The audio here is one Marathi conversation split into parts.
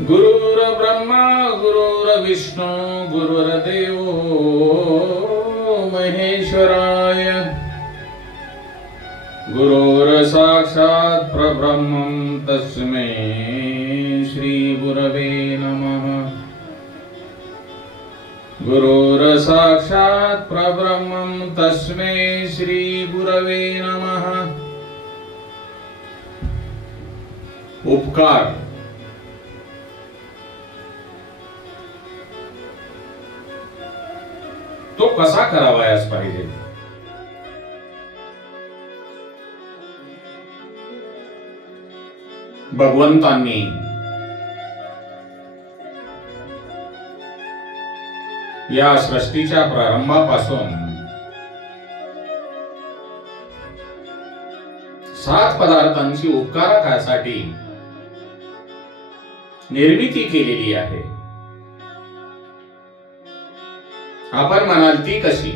गुरुर्ब्रह्मा गुरुर्विष्णू गुरुर्देव महेश्वराय गुरुर्साक्षात् परब्रह्मं तस्मै श्री गुरवे नमः। गुरुर्साक्षात् परब्रह्मं तस्मै श्री गुरवे नमः। उपकार तो कसा करावयास पाहिजे? भगवंतांनी या सृष्टीच्या प्रारंभापासून 7 पदार्थांची उपकारासाठी निर्मिती केलेली आहे। आपण म्हणाल ती कशी?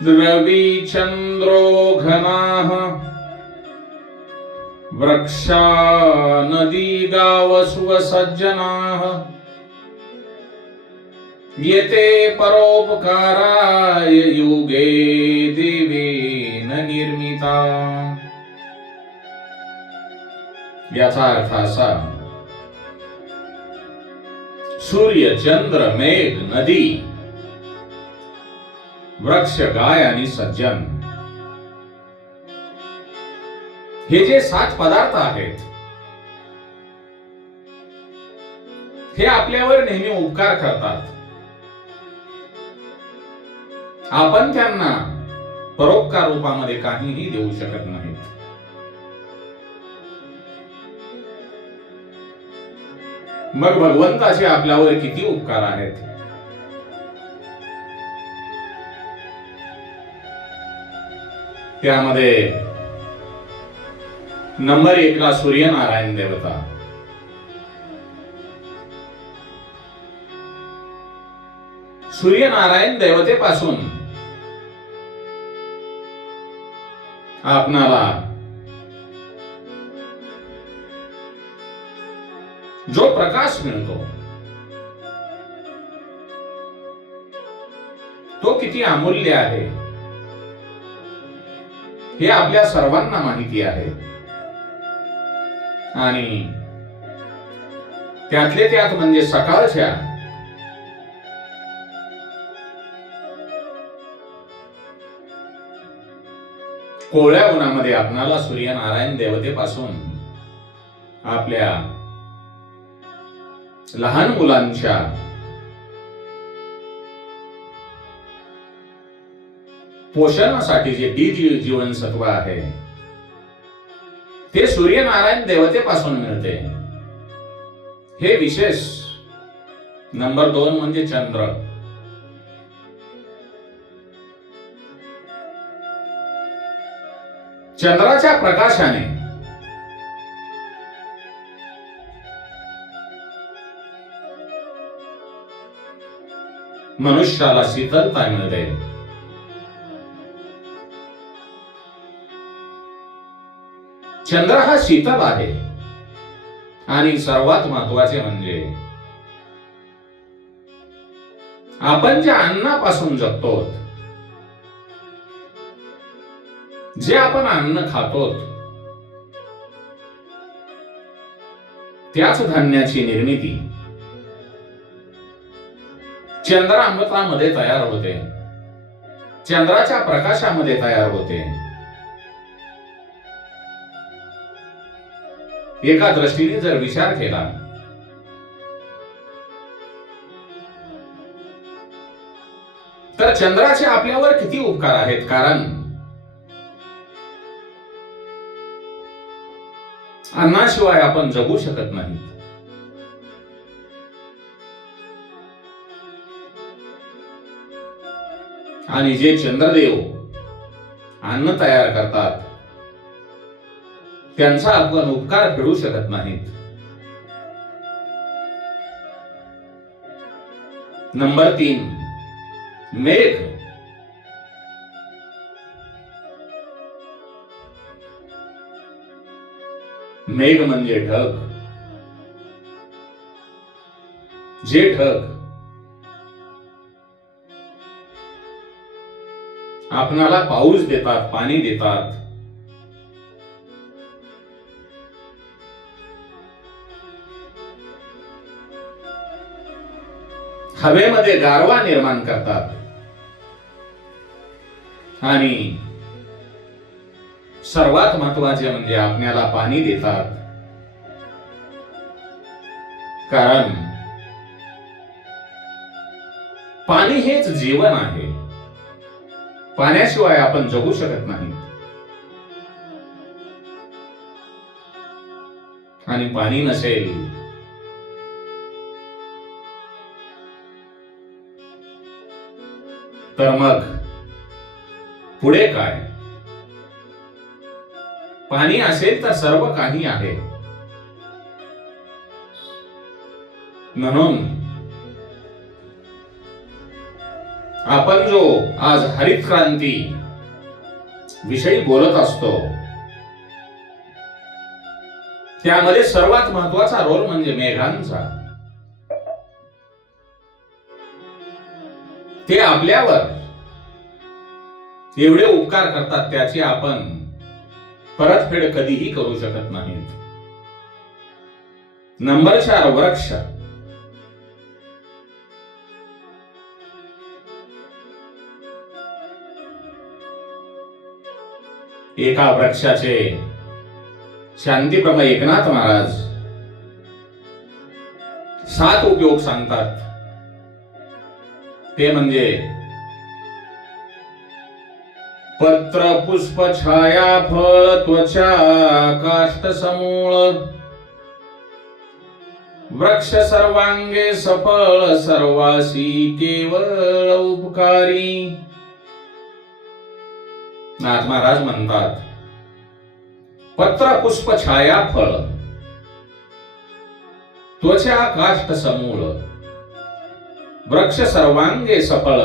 द्रवी चंद्रो घनाः वृक्षा नदी गावसु सज्जनाः येते परोपकाराय युगे देवेन निर्मिता। याचा अर्थ असा, सूर्य, चंद्र, मेघ, नदी, वृक्ष, गाय आणि सज्जन हे जे 7 पदार्थ आहेत, हे आपल्यावर नेहमी उपकार करतात। आपण त्यांना परोपकार रूपामध्ये काहीही देऊ शकत नाहीत। मग भगवंताचे आपल्यावर किती उपकार आहेत? त्यामध्ये नंबर 1 ला सूर्यनारायण देवता। सूर्यनारायण देवतेपासून आपणाला जो प्रकाश मिळतो तो किती अमूल्य आहे हे आपल्या सर्वांना माहिती आहे। आणि त्यातले त्यात म्हणजे सकाळच्या कोवळ्या उन्हामध्ये आपणाला सूर्यनारायण देवतेपासून आपल्या लहान मुलांच्या पोषणासाठी जे डी जीवनसत्व आहे ते सूर्यनारायण देवतेपासून मिळते। हे विशेष। नंबर 2 म्हणजे चंद्र। चंद्राच्या प्रकाशाने मनुष्याला शीतलता मिळते। चंद्र हा शीतल आहे। आणि सर्वात महत्वाचे म्हणजे आपण ज्या अन्नापासून जगतो, जे आपण अन्न खातो, त्याच धान्याची निर्मिती चंद्रामृतामध्ये तयार होते, चंद्राच्या प्रकाशामध्ये तयार होते। एका दृष्टीने जर विचार केला तर चंद्राचे आपल्यावर किती उपकार आहेत। कारण अन्नाशिवाय आपण जगू शकत नाही। आणि जे चंद्रदेव अन्न तयार करतात त्यांचा आपण उपकार फेडू शकत नाहीत। नंबर 3 मेघ। मेघ म्हणजे ढग. जे ढग आपणाला पाऊस देतात, पाणी देतात, हवेमध्ये गारवा निर्माण करतात आणि सर्वात महत्वाचे म्हणजे आपल्याला पाणी देतात. कारण पाणी हेच जीवन आहे. पाण्याशिवाय आपण जगू शकत नाही. आणि पाणी नसेल तर मग पुढे काय? पाणी असेल तर सर्व काही आहे. म्हणून आपण जो आज हरित क्रांती विषयी बोलत असतो त्यामध्ये सर्वात महत्वाचा रोल म्हणजे मेघांचा. ते आपल्यावर एवढे उपकार करतात त्याची आपण परतफेड कधीही करू शकत नाहीत. नंबर 4 वृक्ष. एका वृक्षाचे शांतीप्रभा एकनाथ महाराज 7 उपयोग सांगतात. ते म्हणजे पत्र पुष्प छाया फळ त्वचा काष्ठ समूळ वृक्ष सर्वांगे सफळ सर्वासी केवळ उपकारी. नाथ महाराज म्हणतात पत्र पुष्प छाया फळ त्वचा काष्ठ समूळ वृक्ष सर्वांगे सफळ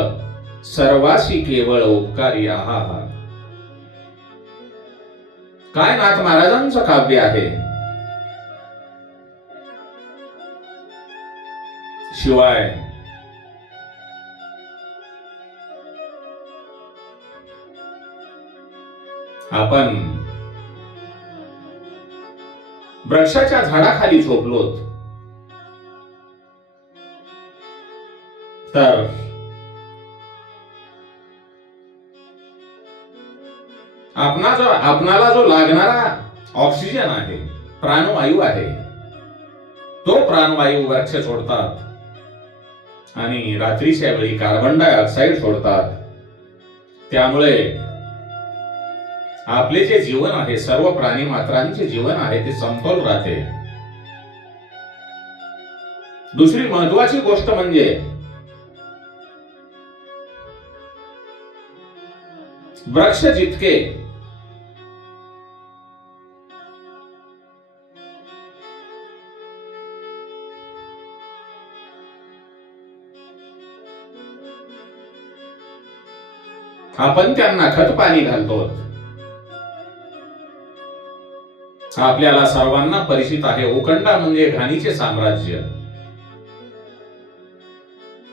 सर्वासी केवळ उपकारी. आहा, काय नाथ महाराजांचं काव्य आहे. शिवाय आपण वृक्षाच्या झाडाखाली झोपलोत तर आपणाला जो लागणारा ऑक्सिजन आहे, प्राणवायू आहे, तो प्राणवायू वृक्ष सोडतात आणि रात्रीच्या वेळी कार्बन डायऑक्साईड सोडतात. त्यामुळे आपले जे जीवन आहे, सर्व प्राणी मात्रांचे जीवन आहे, ते समतोल राहते. दुसरी महत्वाची गोष्ट म्हणजे वृक्ष जितके आपण त्यांना खत पाणी घालतो. आपल्याला सर्वांना परिचित आहे उकंडा म्हणजे घाणीचे साम्राज्य.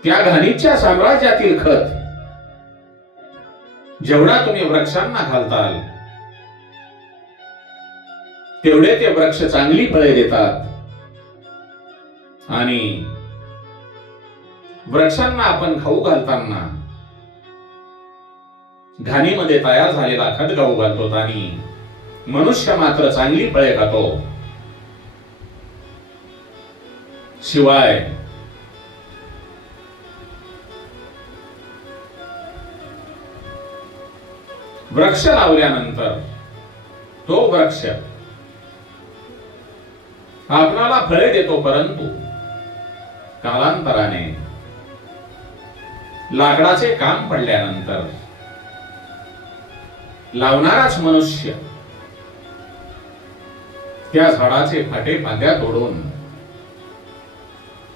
त्या घाणीच्या साम्राज्यातील खत जेवढा तुम्ही वृक्षांना घालताल तेवढे ते वृक्ष चांगली फळे देतात. आणि वृक्षांना आपण खाऊ घालताना घाणीमध्ये तयार झालेला खत खाऊ घालतो आणि मनुष्य मात्र चांगली फळे खातो. शिवाय वृक्ष लावल्यानंतर तो वृक्ष आपणाला फळे देतो, परंतु कालांतराने लाकडाचे काम पडल्यानंतर लावणाराच मनुष्य त्या झाडाचे फाटे फांद्या तोडून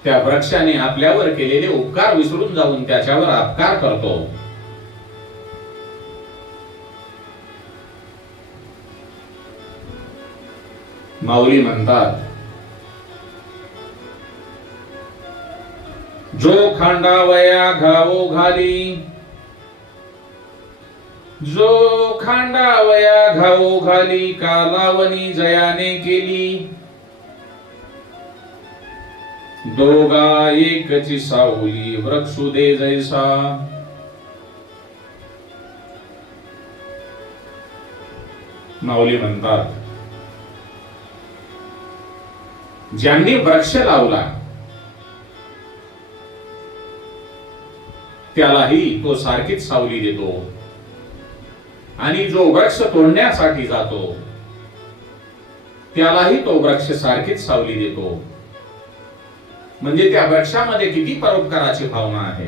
त्या वृक्षाने आपल्यावर केलेले उपकार विसरून जाऊन त्याच्यावर अपकार करतो. माऊली म्हणतात, जो खांडावया घावो घाली, जो खांडावया घावो घाली, कालावनी जयाने केली, दोघा एकची सावली वृक्षुदे जैसा. माऊली म्हणतात, ज्यांनी वृक्ष लावला त्यालाही तो सारखीच सावली देतो, आणि जो वृक्ष तोडण्यासाठी जातो त्यालाही तो वृक्ष सारखीच सावली देतो. म्हणजे त्या वृक्षामध्ये किती परोपकाराची भावना आहे.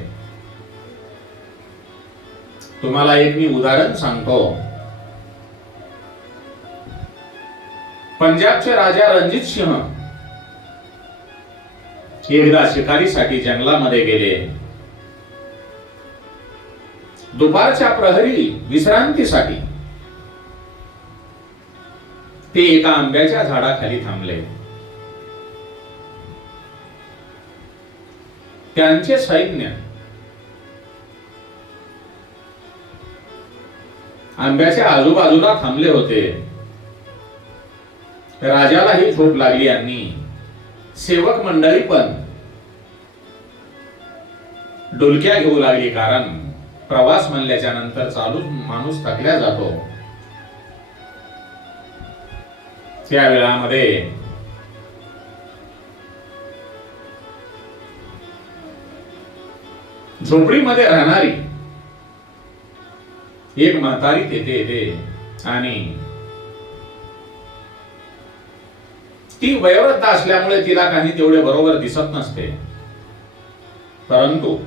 तुम्हाला एक मी उदाहरण सांगतो. पंजाबचे राजा रणजित सिंह एकदा शिकारीसाठी जंगलामध्ये गेले. दुपारच्या प्रहरी विश्रांतीसाठी ते एका आंब्याच्या झाडाखाली थांबले. त्यांचे सैन्य आंब्याच्या आजूबाजूला थांबले होते. राजालाही झोप लागली आणि सेवक मंडळी पण डुलक्या घेऊ लागली, कारण प्रवास म्हणल्याच्या नंतर चालू माणूस थकल्या जातो. त्या वेळामध्ये झोपडीमध्ये राहणारी एक म्हातारी तेथे येते आणि ती वयोवृद्ध असल्यामुळे तिला काही तेवढे बरोबर दिसत नसते. परंतु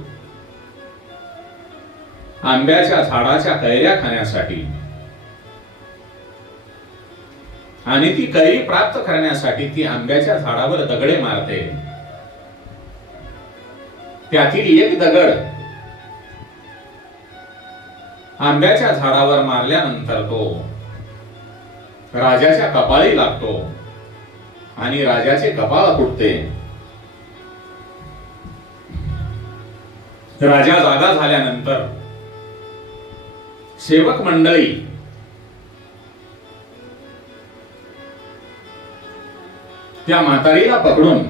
आंब्याच्या झाडाच्या कैऱ्या खाण्यासाठी आणि ती कैरी प्राप्त करण्यासाठी ती आंब्याच्या झाडावर दगडे मारते. त्यातील एक दगड आंब्याच्या झाडावर मारल्यानंतर तो राजाच्या कपाळी लागतो आणि राजाचे कपाळ फुटते. राजा जागा झाल्यानंतर सेवक मंडळी त्या म्हातारीला पकडून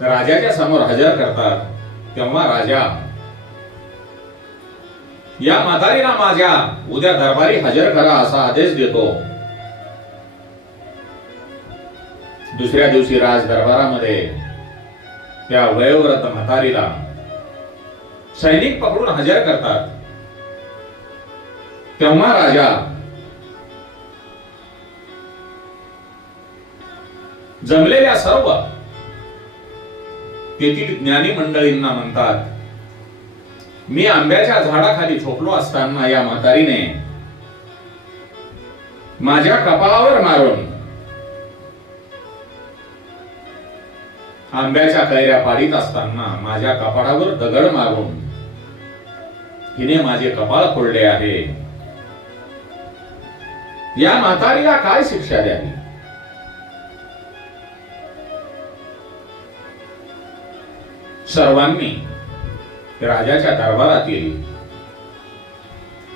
राजाच्या समोर हजर करतात. तेव्हा राजा या म्हातारीला माझ्या उद्या दरबारी हजर करा असा आदेश देतो. दुसऱ्या दिवशी राज दरबारामध्ये त्या वयोवृद्ध म्हातारीला सैनिक पकडून हजर करतात. तेव्हा राजा जमलेल्या सर्व तेथील ज्ञानी मंडळींना म्हणतात, मी आंब्याच्या झाडाखाली झोपलो असताना या म्हातारीने माझ्या कपाळावर मारून आंब्याच्या कैऱ्या पाडीत असताना माझ्या कपाळावर दगड मारून हिने माझे कपाळ फोडले आहे. या म्हातारीला काय शिक्षा द्यावी? सर्वांनी राजाच्या दरबारातील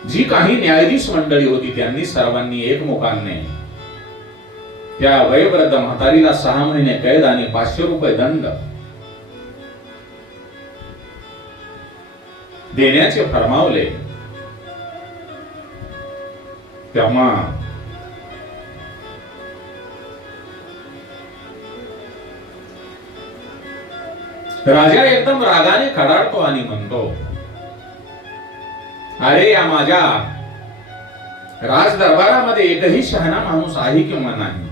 जी काही न्यायाधीश मंडळी होती त्यांनी सर्वांनी एकमुखाने त्या वयोवृद्ध म्हातारीला 6 महिने कैद आणि 500 रुपये दंड देण्याचे फरमावले. तेव्हा राजा एकदम रागाने खडाडतो आणि म्हणतो, अरे या माझ्या राज दरबारामध्ये एकही शहाणा माणूस आहे किंवा नाही?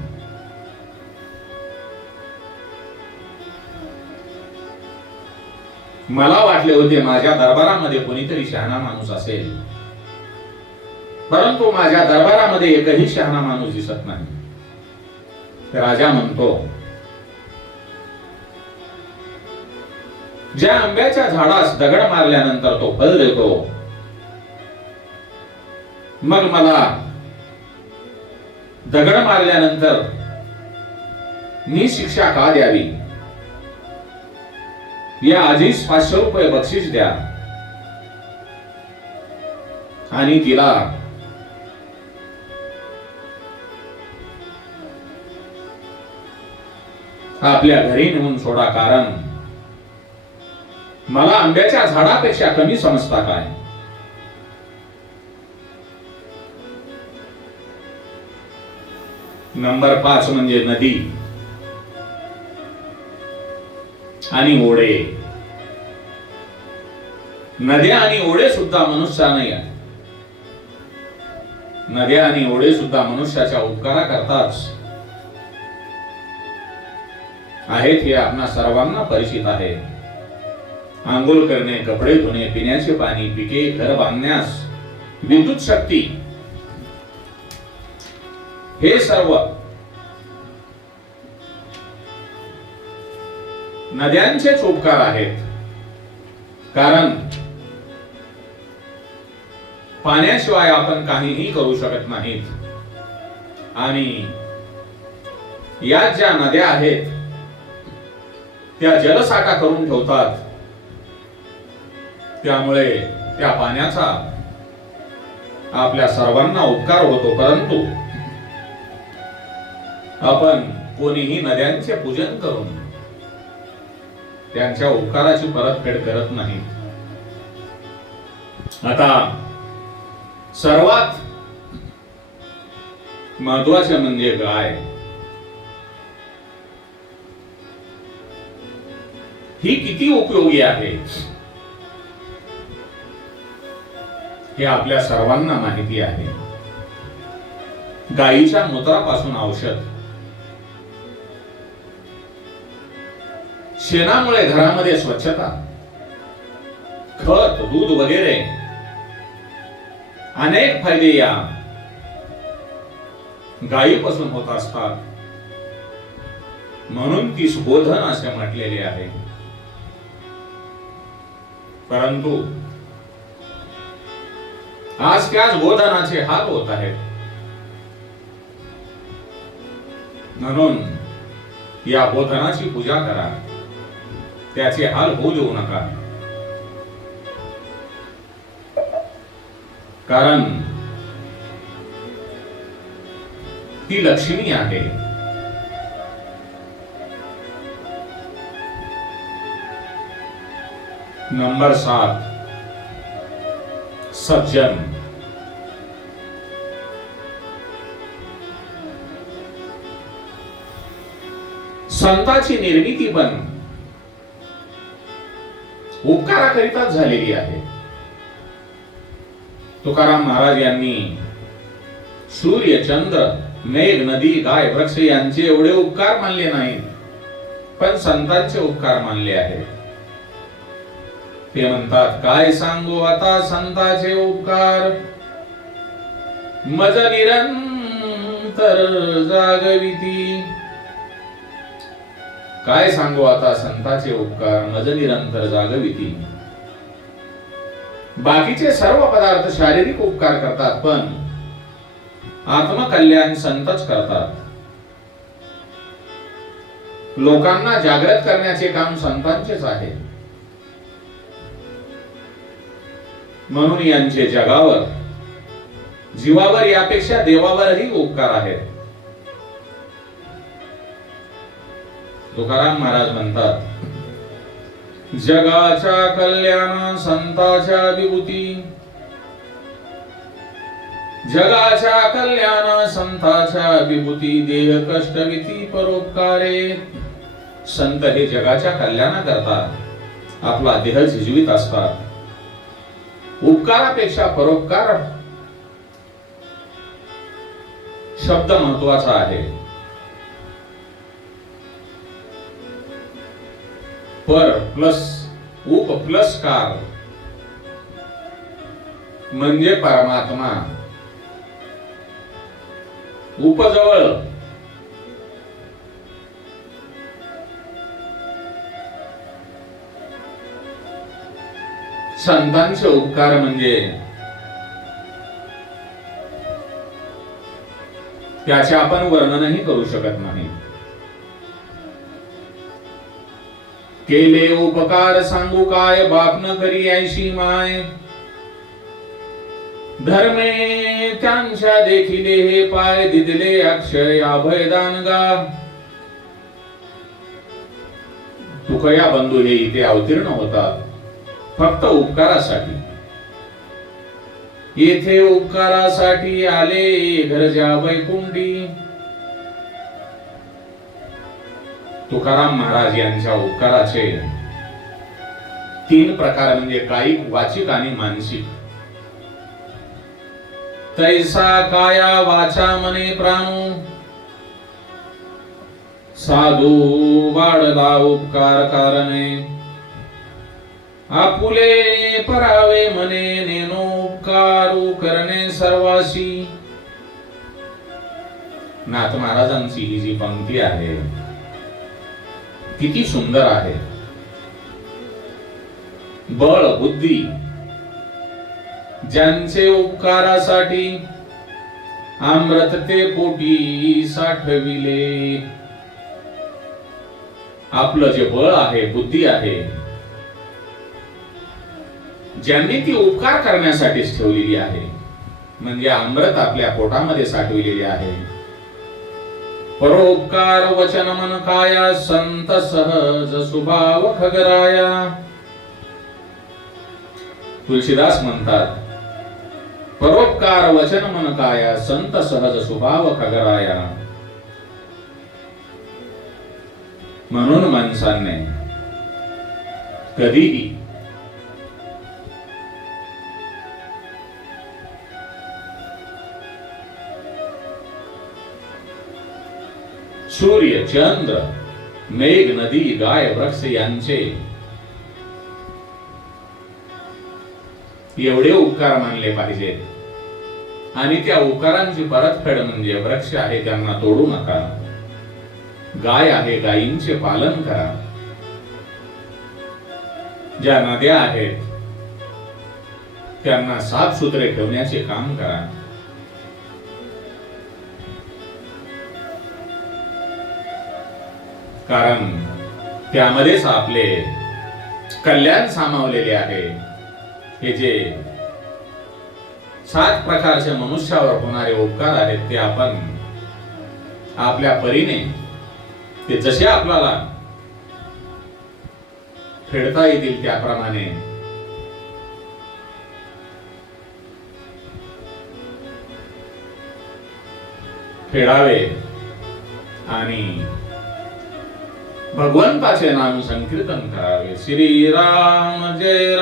मला वाटले होते माझ्या दरबारामध्ये कोणीतरी शहाणा माणूस असेल, परंतु माझ्या दरबारामध्ये एकही शहाणा माणूस दिसत नाही. राजा म्हणतो, ज्या आंब्याच्या झाडास दगड मारल्यानंतर तो फल देतो, मग मला दगड मारल्यानंतर मी शिक्षा का द्यावी, या आधीच 500 रुपये बक्षीस द्या आणि तिला आपल्या घरी नेऊन सोडा, कारण मला आंब्याच्या झाडापेक्षा कमी समजता काय. नंबर 5 म्हणजे नदी आणि ओढे. नद्या आणि ओढे सुद्धा मनुष्याने नद्या आणि ओढे सुद्धा मनुष्याच्या उपकारा करताच आहेत हे आपणा सर्वांना परिचित आहे. आंघोळ करणे, कपडे धुणे, पिण्याचे पाणी, पिके, घर बांधण्यास विद्युत शक्ती, हे सर्व नद्यांचेच उपकार आहेत. कारण पाण्याशिवाय आपण काहीही करू शकत नाहीत. आणि या ज्या नद्या आहेत त्या जलसाठा करून ठेवतात, त्यामुळे त्या पाण्याचा आपल्या सर्वांना उपकार होतो. परंतु आपण कोणीही नद्यांचे पूजन करून त्यांच्या उपकाराची परतफेड करत नाही. आता सर्वात महत्वाचे म्हणजे गाय. ही किती उपयोगी आहे हे आपल्या सर्वांना माहिती आहे. गायीच्या मूत्रापासून औषध, शेणामुळे घरामध्ये स्वच्छता, खत, दूध वगैरे अनेक फायदे या गायीपासून होत असतात. म्हणून ती गोधन असे म्हटलेले आहे. परंतु आज त्याच गोधनाचे हाल होत आहेत. म्हणून या गोधनाची पूजा करा, त्याचे हाल होऊ देऊ नका. कारण ती लक्ष्मी आहे. नंबर 7 सज्जन. संताची निर्मिती पण उपकाराकरिताच झालेली आहे. तुकाराम महाराज यांनी सूर्य, चंद्र, मेघ, नदी, गाय, वृक्ष यांचे एवढे उपकार मानले नाहीत, पण संतांचे उपकार मानले आहेत. ते म्हणतात, काय सांगू आता संतांचे उपकार, मज निरंतर जागविती. काय सांगू आता संतांचे उपकार, मज निरंतर जागविती. बाकीचे सर्व पदार्थ शारीरिक उपकार करतात, पण आत्मकल्याण संतच करतात. लोकांना जागृत करण्याचे काम संतांचेच आहे. म्हणून यांचे जगावर, जीवावर यापेक्षा देवावरही उपकार आहेत. तुकाराम महाराज म्हणतात, जगाच्या कल्याण संताच्या विभूती, जगाच्या कल्याण संताच्या विभूती, देह कष्टविती परोपकारे. संत हे जगाच्या कल्याणा करतात, आपला देह झिजवीत असतात. उपकारापेक्षा परोपकार शब्द महत्वाचा आहे. पर प्लस उप प्लस कार म्हणजे परमात्मा. उपजवळ संतांचे उपकार म्हणजे त्याचे आपण वर्णनही करू शकत नाही. केले उपकार सांगू काय, बाप न करी ऐशी माय. धर्मे त्यांच्या देखिले हे पाय, दिदले अक्षय अभयदान गा. तुकया बंधू हे इथे अवतीर्ण होतात फक्त उपकारासाठी. येथे उपकारासाठी आले घरच्या वैकुंठी. तुकाराम महाराज यांच्या उपकाराचे 3 प्रकार म्हणजे कायिक, वाचिक आणि मानसिक. तैसा काया वाचा मने प्राणू, साधू वाढला उपकार कारणे. आपुले परावे मने नेनो, उपकारू करणे सर्वासी. नाथ महाराजांची ही जी पंक्ती आहे किती सुंदर आहे. बळ बुद्धी ज्यांचे उपकारासाठी, अमृत ते पोटी साठविले. आपलं जे बळ आहे, बुद्धी आहे, ज्यांनी ती उपकार करण्यासाठीच ठेवलेली आहे, म्हणजे अमृत आपल्या पोटामध्ये साठविलेले आहे. परोपकार वचन मन काया, संत सहज स्वभाव खगराया. तुलसीदास म्हणतात, परोपकार वचन मन काया, संत सहज स्वभाव खगराया. म्हणून माणसाने कधीही सूर्य, चंद्र, मेघ, नदी, गाय, वृक्ष यांचे एवढे उपकार मानले पाहिजेत. आणि त्या उपकारांची परतफेड म्हणजे वृक्ष आहे त्यांना तोडू नका, गाय आहे गायींचे पालन करा, ज्या नद्या आहेत त्यांना साफसुथरे ठेवण्याचे काम करा. कारण त्यामध्येच आपले कल्याण सामावलेले आहे. हे जे 7 प्रकारचे मनुष्यावर होणारे उपकार आहेत ते आपण आपल्या परीने ते जसे आपल्याला फेडता येतील त्याप्रमाणे फेडावे आणि भगवंताचे नाम संकीर्तन करावे. श्री राम जय